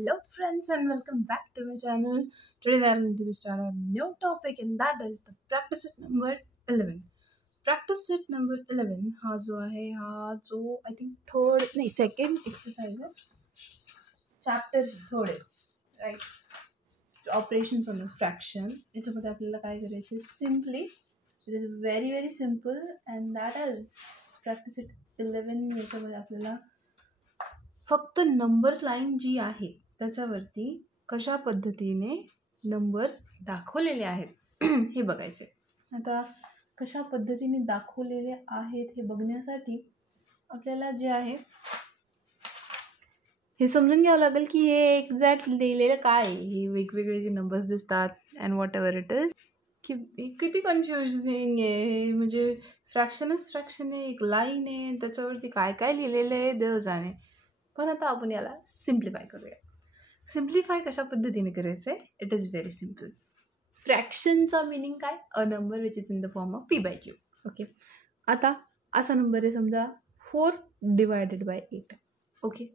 Hello friends and welcome back to my channel. Today we are going to start a new topic and that is the practice set number 11. Practice set number 11 हा जो आहे हा जो I think third नाही second exercise आहे. Chapter third आहे right. Operations on a fraction. याच्यामध्ये आपल्याला काय करायचं आहे simply it is very simple and that is practice set 11 याच्यामध्ये आपल्याला फक्त नंबर लाईन जी आहे त्याच्यावरती कशा पद्धतीने नंबर्स दाखवलेले आहेत हे बघायचे. आता कशा पद्धतीने दाखवलेले आहेत हे बघण्यासाठी आपल्याला जे आहे हे समजून घ्यावं लागेल की हे एक्झॅक्ट लिहिलेलं काय आहे. हे वेगवेगळे जे नंबर्स दिसतात and what ever it is की किती कन्फ्युजिंग आहे. म्हणजे फ्रॅक्शनच फ्रॅक्शन आहे, एक लाईन आहे, त्याच्यावरती काय काय लिहिलेलं आहे देव जाणे. पण आता आपण याला सिम्प्लिफाय करूया. सिम्प्लिफाय कशा पद्धतीने करायचं आहे? It is very simple. फ्रॅक्शनचा मिनिंग काय? A number which is in the form of p/q. Okay, आता असा नंबर आहे समजा 4/8. ओके,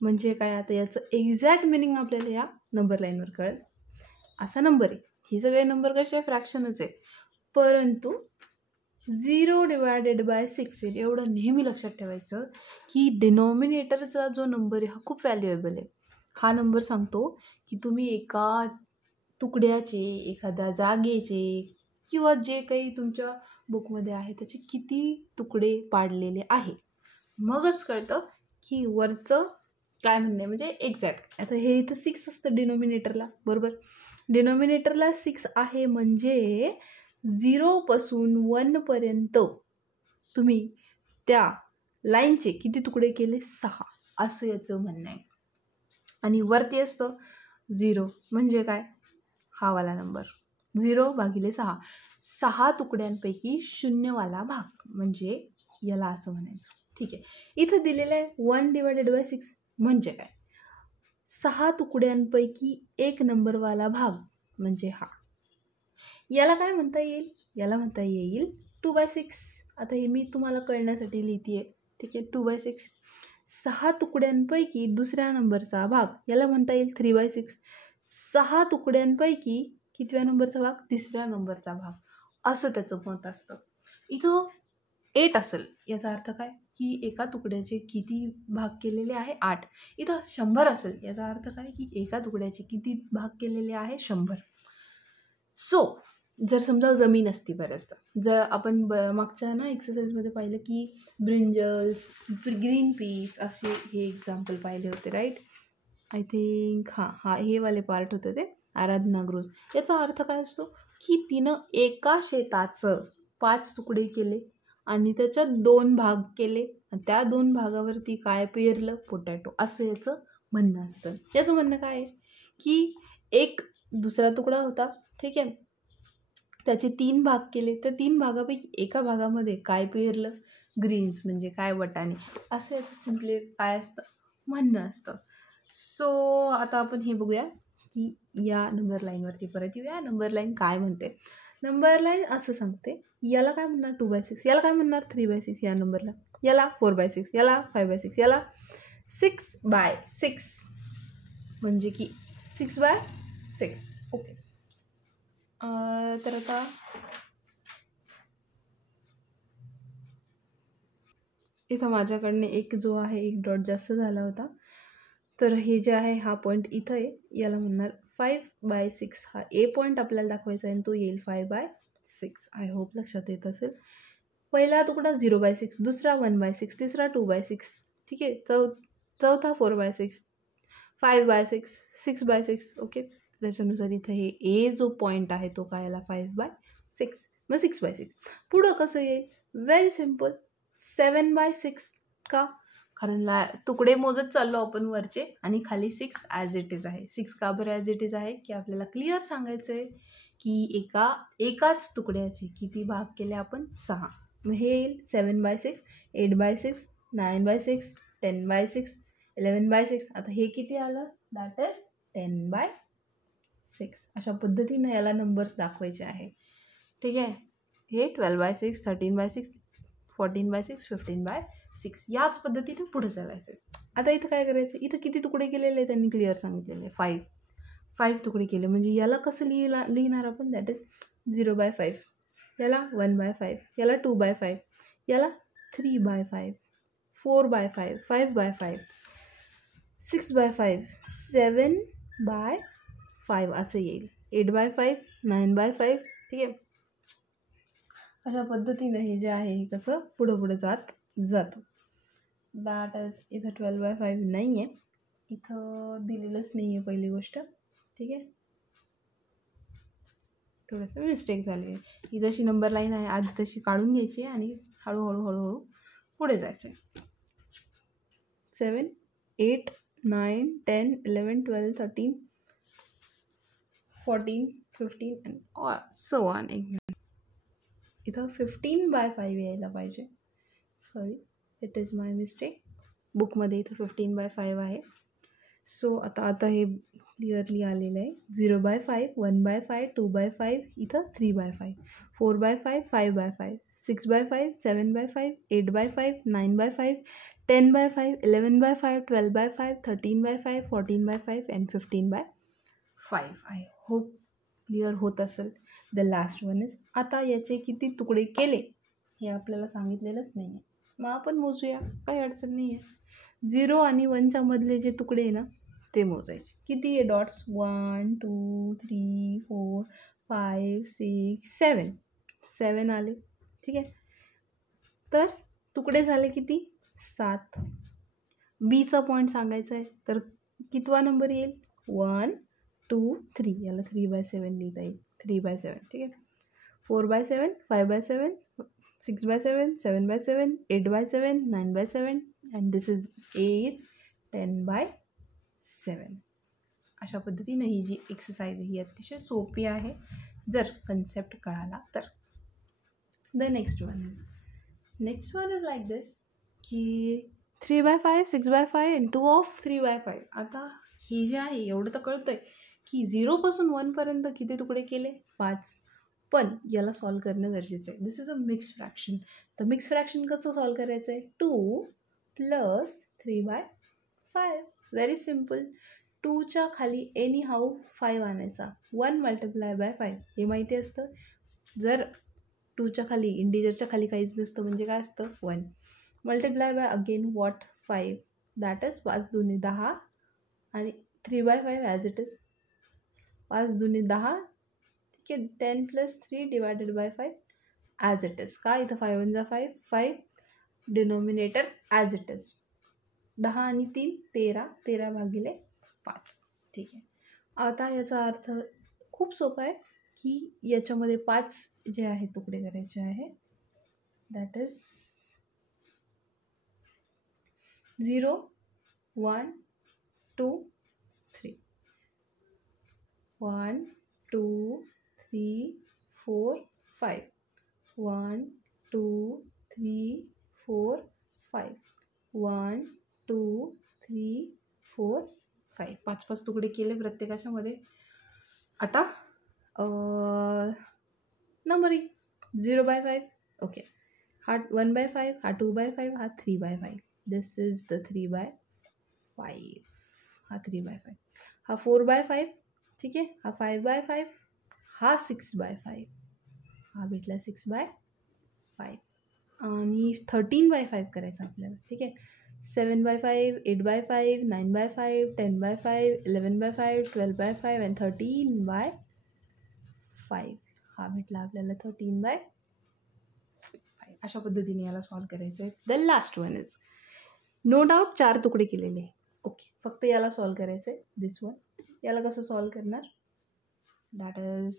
म्हणजे काय? आता याचं एक्झॅक्ट मिनिंग आपल्याला या नंबर लाईनवर कळेल. असा नंबर आहे. हे सगळे नंबर कसे आहे? फ्रॅक्शनच आहे, परंतु 0/6 आहे. एवढं नेहमी लक्षात ठेवायचं की डिनॉमिनेटरचा जो नंबर आहे हा खूप व्हॅल्युएबल आहे. हा नंबर सांगतो की तुम्ही एका तुकड्याचे, एखाद्या जागेचे किंवा जे काही तुमच्या बुकमध्ये आहे त्याचे किती तुकडे पाडलेले आहे. मगच कळतं की वरचं काय म्हणणं आहे, म्हणजे एक्झॅक्ट. आता हे इथं 6 असतं डिनॉमिनेटरला, बरोबर. डिनॉमिनेटरला 6 आहे म्हणजे 0पासून 1पर्यंत तुम्ही त्या लाईनचे किती तुकडे केले? 6, असं याचं म्हणणं आहे. आणि वरती असतं 0 म्हणजे काय? हा वाला नंबर 0/6. 6 तुकड्यांपैकी 0वाला भाग म्हणजे याला असं म्हणायचं. ठीक आहे, इथं दिलेलं आहे 1/6 म्हणजे काय? 6 तुकड्यांपैकी एक नंबरवाला भाग म्हणजे हा. याला काय म्हणता येईल? याला म्हणता येईल 2/6. आता हे मी तुम्हाला कळण्यासाठी लिहिते आहे, ठीक आहे. 2/6. 6 तुकड्यांपैकी दुसऱ्या नंबरचा भाग याला म्हणता येईल 3/6. 6 तुकड्यांपैकी कितव्या नंबरचा भाग? तिसऱ्या नंबरचा भाग, असं त्याचं मत असतं. इथं 8 असेल याचा अर्थ काय की एका तुकड्याचे किती भाग केलेले आहे? 8. इथं 100 असेल याचा अर्थ काय की एका तुकड्याचे किती भाग केलेले आहे? 100. सो जर समजा जमीन असती, बऱ्याचदा जर आपण मागच्या ना एक्सरसाइजमध्ये पाहिलं की ब्रिंजल्स, ग्रीन पीस असे हे एक्झाम्पल पाहिले होते, राईट. आय थिंक हा हे वाले पार्ट होतं ते आराधनागृह. याचा अर्थ काय असतो की तिनं एका शेताचं 5 तुकडे केले आणि त्याच्यात 2 भाग केले आणि त्या 2 भागावरती काय पेरलं? पोटॅटो, असं याचं म्हणणं असतं. याचं म्हणणं काय आहे की एक दुसरा तुकडा होता, ठीक आहे, त्याचे 3 भाग केले, तर 3 भागापैकी एका भागामध्ये काय पेरलं? ग्रीन्स म्हणजे काय? वटाणे, असं याचं सिम्पली काय असतं? म्हणणं असतं. सो आता आपण हे बघूया की या नंबर लाईनवरती परत येऊया. नंबर लाईन काय म्हणते? नंबर लाईन असं सांगते, याला काय म्हणणार? 2/6. याला काय म्हणणार? 3/6 या नंबरला. याला 4/6. याला 5/6. याला 6/6 म्हणजे की 6/6. ओके, तर आता इथं माझ्याकडनं एक जो आहे एक डॉट जास्त झाला होता, तर हे जे आहे हा पॉईंट इथं आहे, याला म्हणणार 5/6. हा ए पॉईंट आपल्याला दाखवायचा आहे आणि तो येईल 5/6. आय होप लक्षात येत असेल. पहिला तुकडा 0/6, दुसरा 1/6, तिसरा 2/6, ठीक आहे, चौथा 4/6, 5/6, 6/6. ओके, त्याच्यानुसार इथं हे ए जो पॉईंट आहे तो काय आला? 5/6. मग 6/6 पुढं कसं येईल? Very simple, 7/6. का? कारण तुकडे मोजत चाललो आपण वरचे आणि खाली 6 ॲज इट इज आहे. 6 का बरं ॲज इट इज आहे की आपल्याला क्लिअर सांगायचं आहे की एकाच तुकड्याचे किती भाग केले आपण? 6. मग हे येईल 7/6, 8/6, 9/6, 10/6, 11/6. आता हे किती आलं? That is 10/6. अशा पद्धतीनं याला नंबर्स दाखवायचे आहे, ठीक आहे. हे 12/6, 13/6, 14/6, 15/6, 6. याच पद्धतीने पुढे चालायचं. आता इथं काय करायचं, इथं किती तुकडे केलेले आहे त्यांनी क्लिअर सांगितलेले आहे 5 तुकडे केले. म्हणजे याला कसं लिहिणार आपण, दॅट इज 0/5, याला 1/5, याला 2/5, याला 3/5, 4/5, 5/5, 6/5, 7/5 असं येईल. 8/5, 9/5. ठीक आहे. अशा पद्धतीने हे जे आहे हे कसं पुढं जातं. दॅट इज इथं 12/5 नाही आहे, इथं दिलेलंच नाही आहे पहिली गोष्ट. ठीक आहे, थोडंसं मिस्टेक झाली आहे. ही जशी नंबर लाईन आहे आधी तशी काढून घ्यायची आणि हळूहळू पुढे जायचं. 7, 8, 9, 10, 11, 12, 13, 14, 15 and so on. इथं 15/5 यायला पाहिजे. Sorry, it is my mistake. बुकमध्ये इथं 15/5 आहे. सो आता हे क्लिअरली आलेलं आहे. 0/5, 1/5, 2/5, इथं 3/5, 4/5, 5/5, 6/5, 7/5, 8/5, 9/5, 10/5, 11/5, 12/5, 13/5, 14/5 and 15/5. आय होप क्लिअर होत असेल. द लास्ट वन इज, आता याचे किती तुकडे केले हे आपल्याला सांगितलेलंच नाही आहे. मग आपण मोजूया, काही अडचण नाही आहे. 0 आणि 1च्या मधले जे तुकडे आहे ना ते मोजायचे. किती आहे डॉट्स, 1, 2, 3, 4, 5, 6, 7 आले. ठीक आहे, तर तुकडे झाले किती, 7. बीचा पॉईंट सांगायचा आहे तर कितवा नंबर येईल, 1, 2, 3. याला 3/7 लिहिता येईल, 3/7. ठीक आहे, 4/7, 5/7, 6/7, 7/7, 8/7, 9/7 and this is 10/7. अशा पद्धतीने ही जी एक्सरसाइज ही अतिशय सोपी आहे जर कन्सेप्ट कळाला तर. The next one is like this की 3/5, 6/5 and 2 of 3/5. आता हे जे आहे एवढं तर कळतं आहे की 0पासून 1पर्यंत किती तुकडे केले, 5. पण याला सॉल्व करणं गरजेचं आहे. दिस इज अ मिक्स फ्रॅक्शन. तर मिक्स फ्रॅक्शन कसं सॉल्व करायचं आहे, 2 + 3/5. Very simple. 2च्या खाली एनी हाऊ 5 आणायचा. 1 × 5 हे माहिती असतं. जर 2च्या खाली इंटिजरच्या खाली काहीच नसतं म्हणजे काय असतं, 1 × अगेन वॉट 5, दॅट इज 5 दुनी 10 आणि 3/5 ॲज इट इज. 5 दुनी 10. ठीक आहे, 10 + 3 / 5 ॲज इट इज. का इथं 5 × 5, 5 डिनॉमिनेटर ॲज इट इज. 10 आणि 3 13, 13/5. ठीक आहे, आता याचा अर्थ खूप सोपा आहे की याच्यामध्ये 5 जे आहे तुकडे करायचे आहे. That is 0, 1, 2, 3. 1, 2, 3, 4, 5. 1, 2, 3, 4, 5. 1, 2, 3, 4, 5. 5 तुकडे केले प्रत्येकाच्या मध्ये. आता नंबरिंग 0/5. ओके, हा 1/5, हा 2/5, हा 3/5. दिस इज द 3/5. हा 3/5, हा 4/5. ठीक आहे, हा 5/5, हा 6/5. हा भेटला 6/5 आणि 13/5 करायचं आपल्याला. ठीक आहे, 7/5, 8/5, 9/5, 10/5, 11/5, 12/5 and 13/5. हा भेटला आपल्याला 13/5. अशा पद्धतीने याला सॉल्व करायचं आहे. The last one is, no doubt 4 तुकडे केलेले. ओके, फक्त याला सॉल्व करायचं आहे. दिस वन, याला कसं सॉल्व करणार, दॅट इज,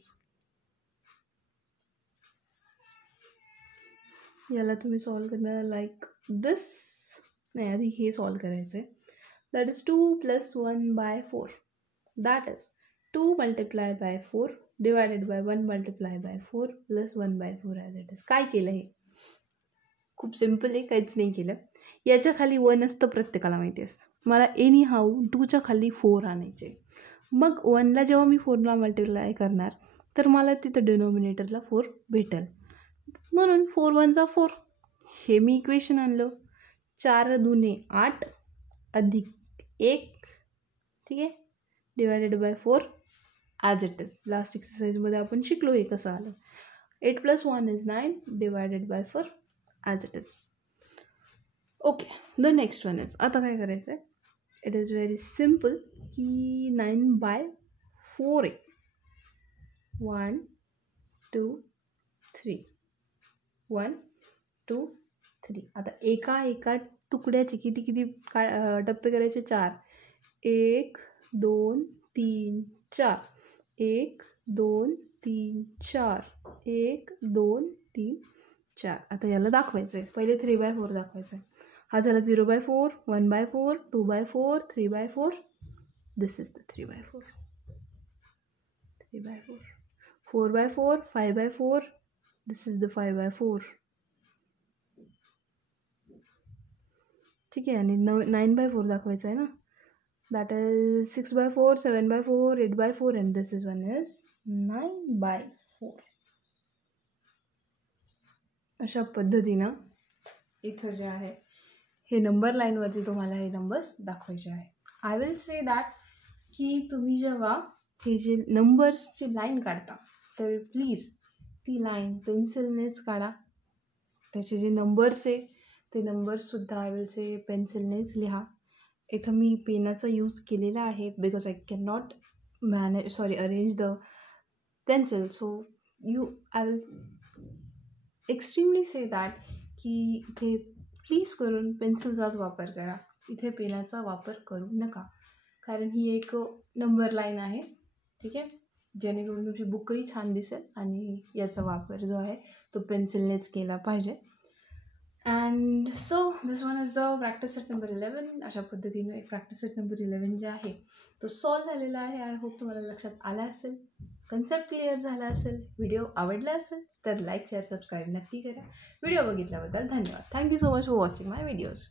याला तुम्ही सॉल्व करणार लाईक दिस. नाही, आधी हे सॉल्व करायचं आहे. That is 2 + 1/4. That is 2 × 4 / 1 × 4 + 1/4 as it is. काय केलं हे, खूप सिम्पल आहे, काहीच नाही केलं. याच्या खाली 1 असतं, प्रत्येकाला माहिती असतं. मला एनी हाऊ 2च्या खाली 4 आणायचे. मग 1ला जेव्हा मी 4ला मल्टिप्लाय करणार तर मला तिथं डिनॉमिनेटरला 4 भेटेल. म्हणून 4 × 1 = 4. हे मी इक्वेशन आणलं. 4 दुने 8 अधिक 1, ठीक आहे, divided by 4 as it is. Last एक्सरसाइजमध्ये आपण शिकलो हे कसं आलं. 8 + 1 is 9 divided by 4 as it is. Okay, the next one is, आता काय करायचं आहे, इट इज व्हेरी सिम्पल की 9/4 आहे. 1 2 3 1 2 3. आता एका एका तुकड्याचे किती किती टप्पे करायचे, 4. 1 2 3 4. 1 2 3 4. 1 2 3 4. आता याला दाखवायचं आहे, पहिले 3/4 दाखवायचं आहे. हा झाला 0/4, 1/4, 2/4, 3/4. दिस is the 3/4. 3/4. 4/4, 5/4. This is the 5/4. ठीक आहे, आणि 9/4 दाखवायचं आहे ना. That is 6/4, 7/4, 8/4 and this is one is 9/4. अशा पद्धतीनं इथं जे आहे हे नंबर लाईनवरती तुम्हाला हे नंबर्स दाखवायचे आहे. आय विल से दॅट की तुम्ही जेव्हा हे जे नंबर्सची लाईन काढता तर प्लीज ती लाईन पेन्सिलनेच काढा. त्याचे जे नंबर्स आहे ते नंबर्ससुद्धा आय विल से पेन्सिलनेच लिहा. इथं मी पेनाचा यूज केलेला आहे because I can not arrange the pencil. So I will extremely say that की इथे प्लीज करून पेन्सिलचाच वापर करा, इथे पेनाचा वापर करू नका. कारण ही एक नंबर लाईन आहे, ठीक आहे, जेणेकरून तुमची बुकही छान दिसेल आणि याचा वापर जो आहे तो पेन्सिलनेच केला पाहिजे. And so this one is the practice set number 11. अशा पद्धतीने प्रॅक्टिस सेट नंबर 11 जे आहे तो सॉल्व झालेला आहे. आय होप तुम्हाला लक्षात आला असेल, कन्सेप्ट क्लिअर झाला असेल, व्हिडिओ आवडला असेल तर लाईक शेअर सबस्क्राईब नक्की करा. व्हिडिओ बघितल्याबद्दल धन्यवाद. Thank you so much for watching my videos.